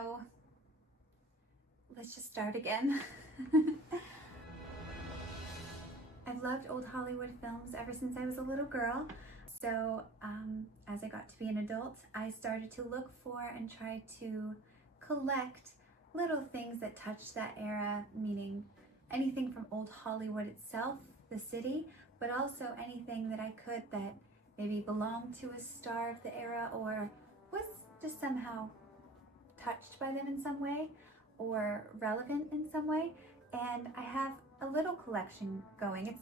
So let's just start again. I've loved old Hollywood films ever since I was a little girl. So as I got to be an adult, I started to look for and try to collect little things that touched that era, meaning anything from old Hollywood itself, the city, but also anything that I could that maybe belonged to a star of the era or was just somehow touched by them in some way or relevant in some way. And I have a little collection going.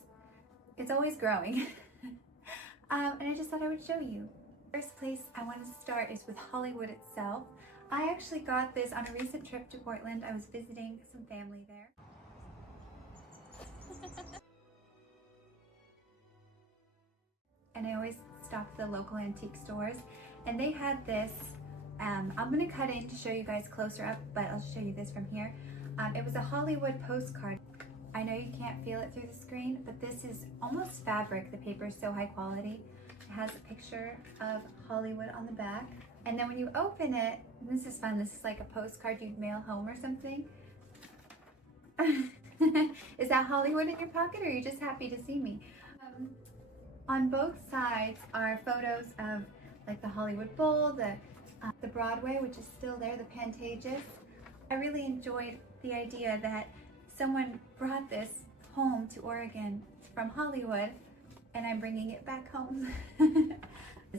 It's always growing. And I just thought I would show you. First place I wanted to start is with Hollywood itself. I actually got this on a recent trip to Portland. I was visiting some family there. And I always stop at the local antique stores, and they had this. I'm going to cut in to show you guys closer up, but I'll show you this from here. It was a Hollywood postcard. I know you can't feel it through the screen, but this is almost fabric. The paper is so high quality. It has a picture of Hollywood on the back. And then when you open it, this is fun. This is like a postcard you'd mail home or something. Is that Hollywood in your pocket, or are you just happy to see me? On both sides are photos of like the Hollywood Bowl, the Broadway, which is still there, the Pantages. I really enjoyed the idea that someone brought this home to Oregon from Hollywood, and I'm bringing it back home. And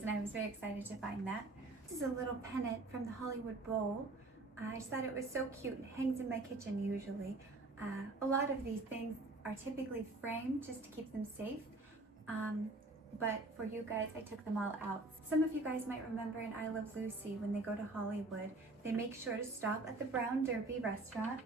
I was very excited to find that. This is a little pennant from the Hollywood Bowl. I just thought it was so cute. It hangs in my kitchen usually. A lot of these things are typically framed just to keep them safe. But for you guys, I took them all out. Some of you guys might remember in I Love Lucy, when they go to Hollywood, they make sure to stop at the Brown Derby restaurant.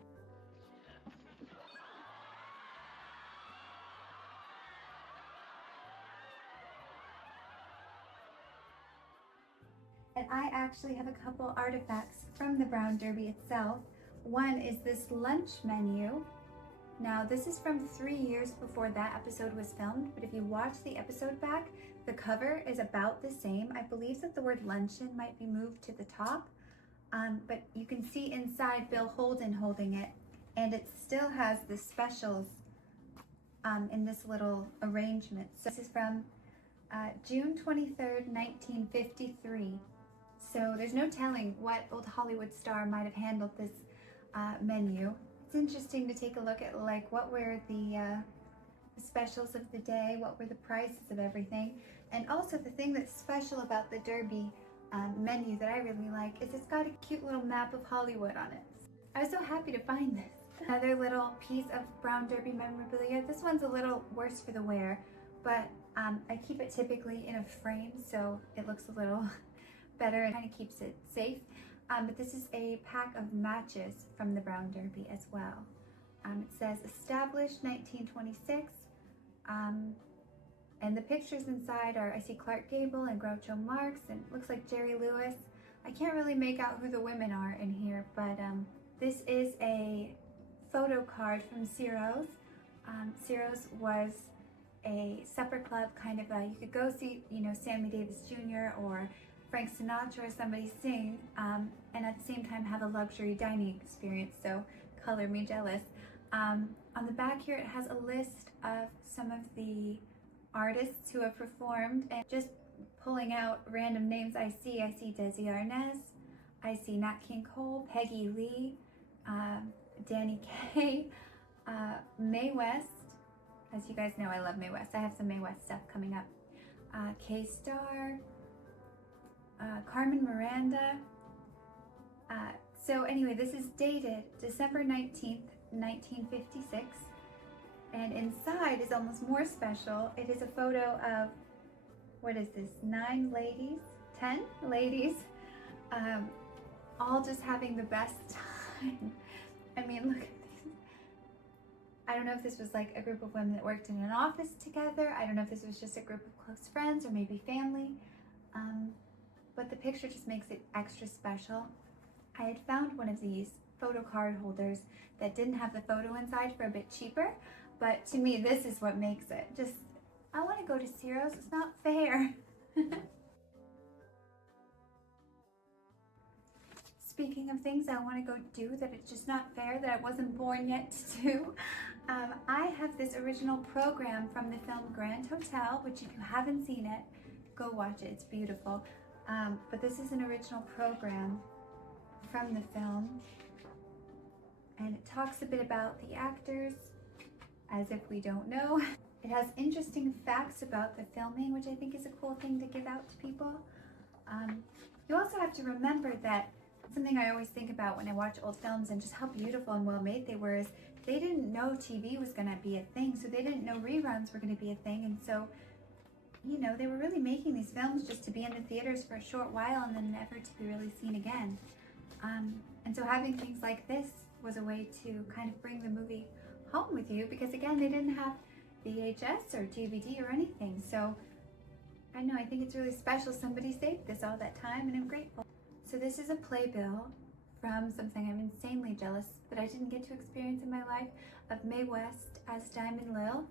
And I actually have a couple artifacts from the Brown Derby itself. One is this lunch menu. Now, this is from 3 years before that episode was filmed, but if you watch the episode back, the cover is about the same. I believe that the word luncheon might be moved to the top, but you can see inside Bill Holden holding it, and it still has the specials in this little arrangement. So this is from June 23rd, 1953. So there's no telling what old Hollywood star might have handled this menu. It's interesting to take a look at like what were the specials of the day, what were the prices of everything, and also the thing that's special about the Derby menu that I really like is it's got a cute little map of Hollywood on it. I was so happy to find this. Another little piece of Brown Derby memorabilia. This one's a little worse for the wear, but I keep it typically in a frame so it looks a little better and kind of keeps it safe. But this is a pack of matches from the Brown Derby as well. It says established 1926, and the pictures inside are, I see Clark Gable and Groucho Marx, and it looks like Jerry Lewis. I can't really make out who the women are in here, but this is a photo card from Ciro's. Ciro's was a supper club, kind of you could go see, you know, Sammy Davis Jr. or Frank Sinatra or somebody sing, and at the same time have a luxury dining experience, so color me jealous. On the back here it has a list of some of the artists who have performed, and just pulling out random names I see Desi Arnaz, I see Nat King Cole, Peggy Lee, Danny Kaye, Mae West. As you guys know, I love Mae West. I have some Mae West stuff coming up. K-Star, Carmen Miranda. So anyway, this is dated December 19th, 1956. And inside is almost more special. It is a photo of, what is this, 10 ladies, all just having the best time. I mean, look at these. I don't know if this was like a group of women that worked in an office together. I don't know if this was just a group of close friends or maybe family. But the picture just makes it extra special. I had found one of these photo card holders that didn't have the photo inside for a bit cheaper, but to me this is what makes it. Just, I want to go to Ciro's, it's not fair. Speaking of things I want to go do that it's just not fair that I wasn't born yet to do, I have this original program from the film Grand Hotel, which if you haven't seen it, go watch it, it's beautiful. But this is an original program from the film, and it talks a bit about the actors, as if we don't know. It has interesting facts about the filming, which I think is a cool thing to give out to people. You also have to remember that something I always think about when I watch old films and just how beautiful and well made they were is they didn't know TV was going to be a thing, so they didn't know reruns were going to be a thing, and so, you know, they were really making these films just to be in the theaters for a short while and then never to be really seen again. And so having things like this was a way to kind of bring the movie home with you, because again, they didn't have VHS or DVD or anything, so I know, I think it's really special somebody saved this all that time, and I'm grateful. So this is a playbill from something I'm insanely jealous that I didn't get to experience in my life, of Mae West as Diamond Lil.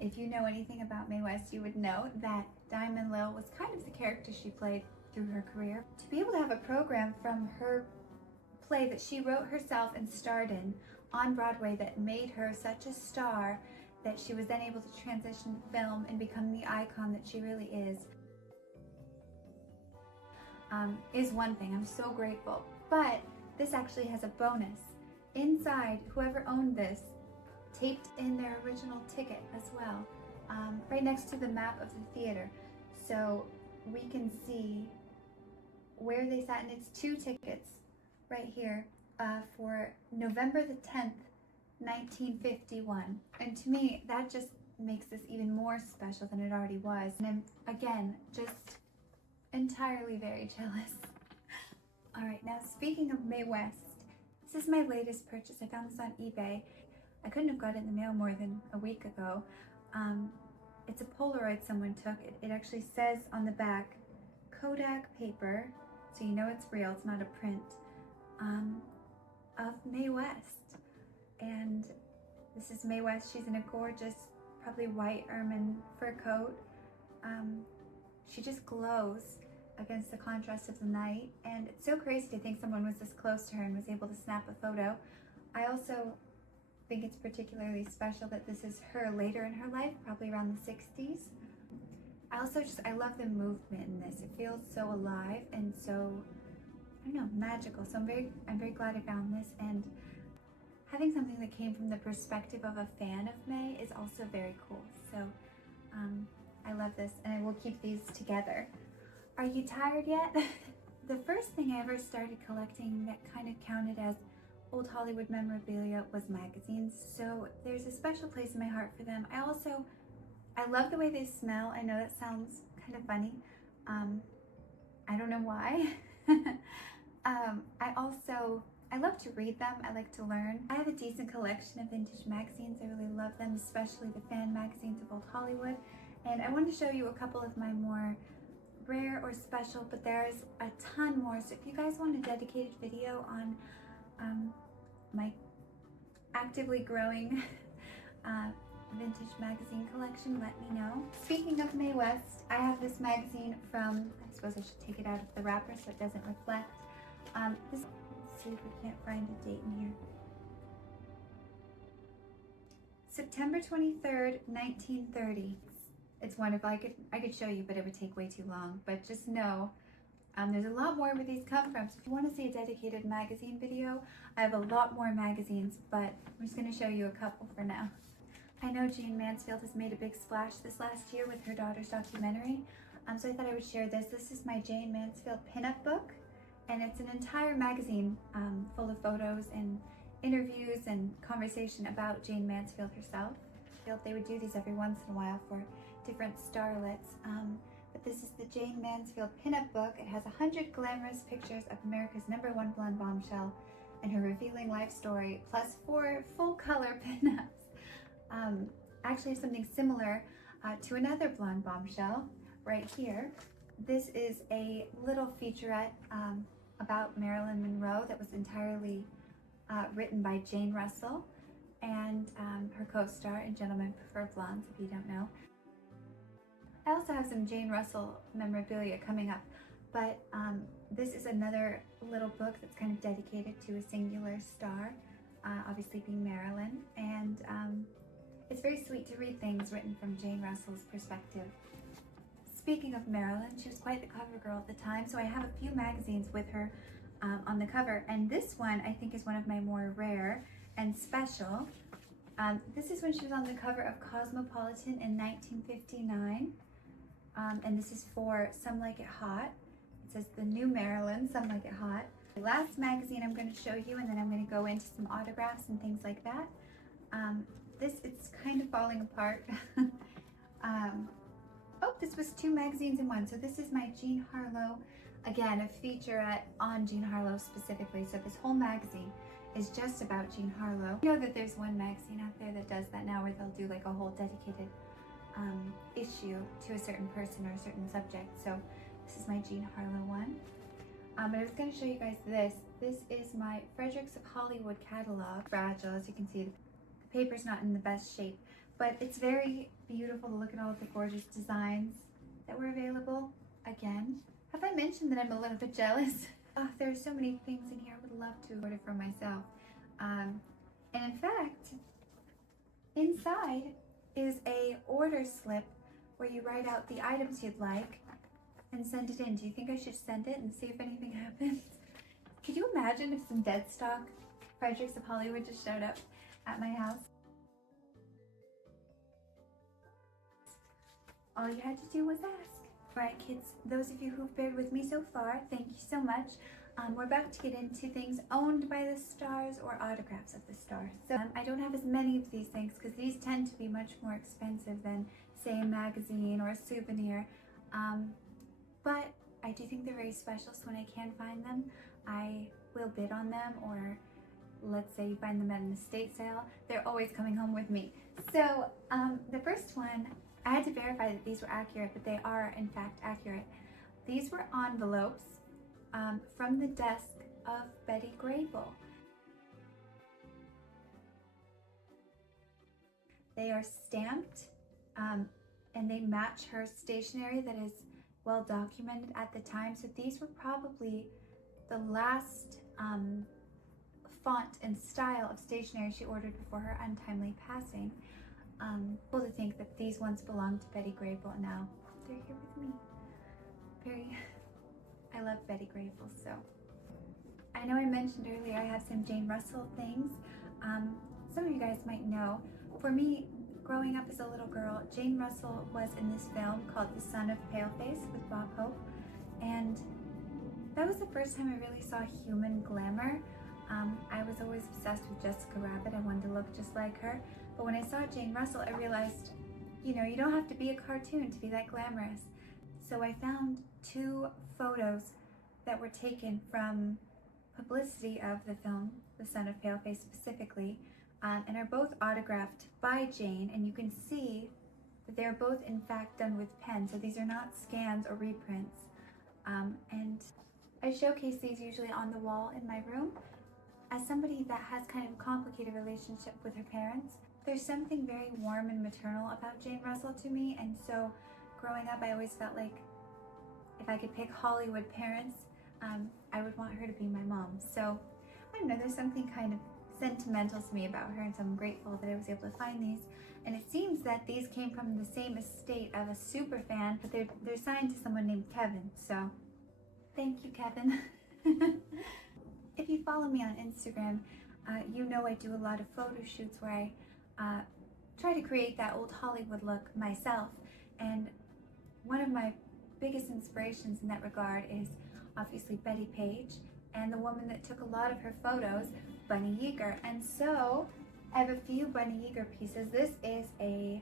If you know anything about Mae West, you would know that Diamond Lil was kind of the character she played through her career. To be able to have a program from her play that she wrote herself and starred in on Broadway that made her such a star that she was then able to transition film and become the icon that she really is one thing. I'm so grateful. But this actually has a bonus. Inside, whoever owned this taped in their original ticket as well, right next to the map of the theater. So we can see where they sat, and it's 2 tickets right here for November the 10th, 1951, and to me that just makes this even more special than it already was, and I'm again just entirely very jealous. All right, now speaking of Mae West, this is my latest purchase. I found this on eBay. I couldn't have got it in the mail more than a week ago. It's a Polaroid someone took. It actually says on the back Kodak paper, so you know it's real, it's not a print, of Mae West. And this is Mae West. She's in a gorgeous, probably white ermine fur coat. She just glows against the contrast of the night, and it's so crazy to think someone was this close to her and was able to snap a photo. I also think it's particularly special that this is her later in her life, probably around the 60s. I love the movement in this. It feels so alive and so, I don't know, magical. So I'm very glad I found this, and having something that came from the perspective of a fan of Mae is also very cool. So I love this, and I will keep these together. Are you tired yet? The first thing I ever started collecting that kind of counted as old Hollywood memorabilia was magazines. So there's a special place in my heart for them. I love the way they smell. I know that sounds kind of funny. I don't know why. I love to read them. I like to learn. I have a decent collection of vintage magazines. I really love them, especially the fan magazines of old Hollywood. And I wanted to show you a couple of my more rare or special, but there's a ton more. So if you guys want a dedicated video on my actively growing vintage magazine collection, let me know. Speaking of Mae West, I have this magazine from, I suppose I should take it out of the wrapper so it doesn't reflect. Let's see if we can't find a date in here. September 23rd, 1930. It's wonderful. I could show you, but it would take way too long. But just know, there's a lot more where these come from. So if you want to see a dedicated magazine video, I have a lot more magazines, but I'm just going to show you a couple for now. I know Jayne Mansfield has made a big splash this last year with her daughter's documentary, so I thought I would share this. This is my Jayne Mansfield pinup book, and it's an entire magazine full of photos and interviews and conversation about Jayne Mansfield herself. They would do these every once in a while for different starlets, but this is the Jayne Mansfield pinup book. It has 100 glamorous pictures of America's #1 blonde bombshell and her revealing life story, plus 4 full-color pinups. I actually have something similar to another blonde bombshell right here. This is a little featurette about Marilyn Monroe that was entirely written by Jane Russell and her co-star in Gentlemen Prefer Blondes, if you don't know. I also have some Jane Russell memorabilia coming up, But this is another little book that's kind of dedicated to a singular star, obviously being Marilyn, and it's very sweet to read things written from Jayne Russell's perspective. Speaking of Marilyn, she was quite the cover girl at the time, so I have a few magazines with her on the cover, and this one I think is one of my more rare and special. This is when she was on the cover of Cosmopolitan in 1959, and this is for Some Like It Hot. It says the new Marilyn, Some Like It Hot. The last magazine I'm going to show you, and then I'm going to go into some autographs and things like that. It's kind of falling apart. Oh, this was 2 magazines in one. So this is my Jean Harlow, again, a featurette on Jean Harlow specifically. So this whole magazine is just about Jean Harlow. I know that there's one magazine out there that does that now, where they'll do like a whole dedicated issue to a certain person or a certain subject. So this is my Jean Harlow one. But I was going to show you guys this. This is my Fredericks of Hollywood catalog. Fragile, as you can see. The paper's not in the best shape, but it's very beautiful to look at all of the gorgeous designs that were available. Again, have I mentioned that I'm a little bit jealous? Oh, there are so many things in here I would love to order for myself. And in fact, inside is a order slip where you write out the items you'd like and send it in. Do you think I should send it and see if anything happens? Could you imagine if some dead stock Fredericks of Hollywood just showed up at my house? All you had to do was ask. All right, kids, those of you who've bared with me so far, thank you so much. We're about to get into things owned by the stars or autographs of the stars. So I don't have as many of these things because these tend to be much more expensive than, say, a magazine or a souvenir. But I do think they're very special, so when I can find them, I will bid on them, or let's say you find them at an estate sale, they're always coming home with me. So the first one, I had to verify that these were accurate, but they are in fact accurate. These were envelopes from the desk of Betty Grable. They are stamped and they match her stationery that is well documented at the time. So these were probably the last font and style of stationery she ordered before her untimely passing. Cool to think that these once belonged to Betty Grable, and now they're here with me. I love Betty Grable. So I know I mentioned earlier I have some Jayne Russell things. Some of you guys might know, for me, growing up as a little girl, Jayne Russell was in this film called The Son of Paleface with Bob Hope, and that was the first time I really saw human glamour. I was always obsessed with Jessica Rabbit. I wanted to look just like her. But when I saw Jayne Russell, I realized, you know, you don't have to be a cartoon to be that glamorous. So I found 2 photos that were taken from publicity of the film, The Son of Paleface specifically, and are both autographed by Jayne, and you can see that they're both in fact done with pen, so these are not scans or reprints. And I showcase these usually on the wall in my room. As somebody that has kind of a complicated relationship with her parents, there's something very warm and maternal about Jayne Russell to me, and so growing up I always felt like if I could pick Hollywood parents, I would want her to be my mom. So I don't know, there's something kind of sentimental to me about her, and so I'm grateful that I was able to find these. And it seems that these came from the same estate of a super fan, but they're signed to someone named Kevin, so thank you, Kevin. If you follow me on Instagram, you know I do a lot of photo shoots where I try to create that old Hollywood look myself, and one of my biggest inspirations in that regard is obviously Betty Page, and the woman that took a lot of her photos, Bunny Yeager. And so I have a few Bunny Yeager pieces. This is a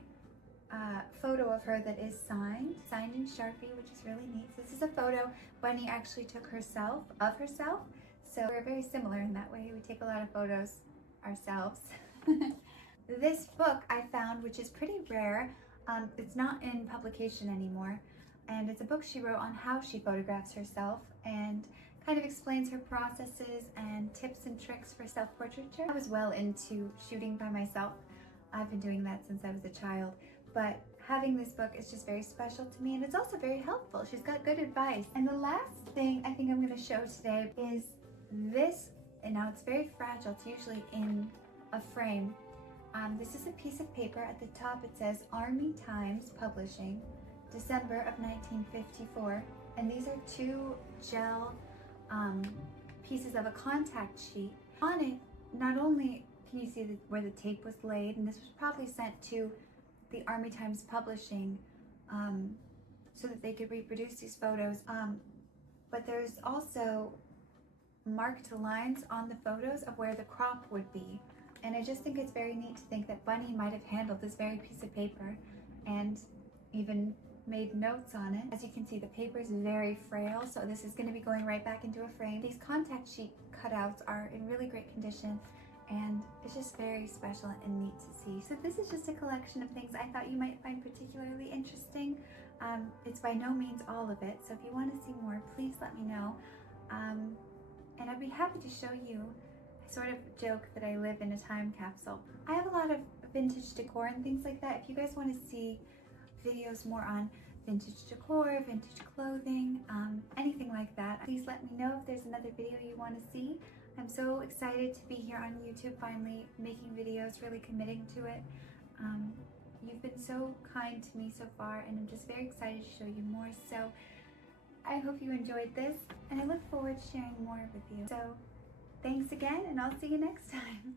photo of her that is signed in Sharpie, which is really neat. This is a photo Bunny actually took of herself. So we're very similar in that way. We take a lot of photos ourselves. This book I found, which is pretty rare. It's not in publication anymore. And it's a book she wrote on how she photographs herself and kind of explains her processes and tips and tricks for self-portraiture. I was well into shooting by myself. I've been doing that since I was a child. But having this book is just very special to me, and it's also very helpful. She's got good advice. And the last thing I think I'm going to show today is this, and now it's very fragile. It's usually in a frame. This is a piece of paper. At the top it says Army Times Publishing, December of 1954. And these are two gel pieces of a contact sheet. On it, not only can you see where the tape was laid, and this was probably sent to the Army Times Publishing so that they could reproduce these photos, but there's also marked lines on the photos of where the crop would be. And I just think it's very neat to think that Bunny might have handled this very piece of paper and even made notes on it. As you can see, the paper is very frail, so this is going to be going right back into a frame. These contact sheet cutouts are in really great condition, and it's just very special and neat to see. So this is just a collection of things I thought you might find particularly interesting. It's by no means all of it, so if you want to see more, please let me know. And I'd be happy to show you. I sort of joke that I live in a time capsule. I have a lot of vintage decor and things like that. If you guys want to see videos more on vintage decor, vintage clothing, anything like that, please let me know if there's another video you want to see. I'm so excited to be here on YouTube, finally making videos, really committing to it. You've been so kind to me so far, and I'm just very excited to show you more. So I hope you enjoyed this, and I look forward to sharing more with you. So thanks again, and I'll see you next time.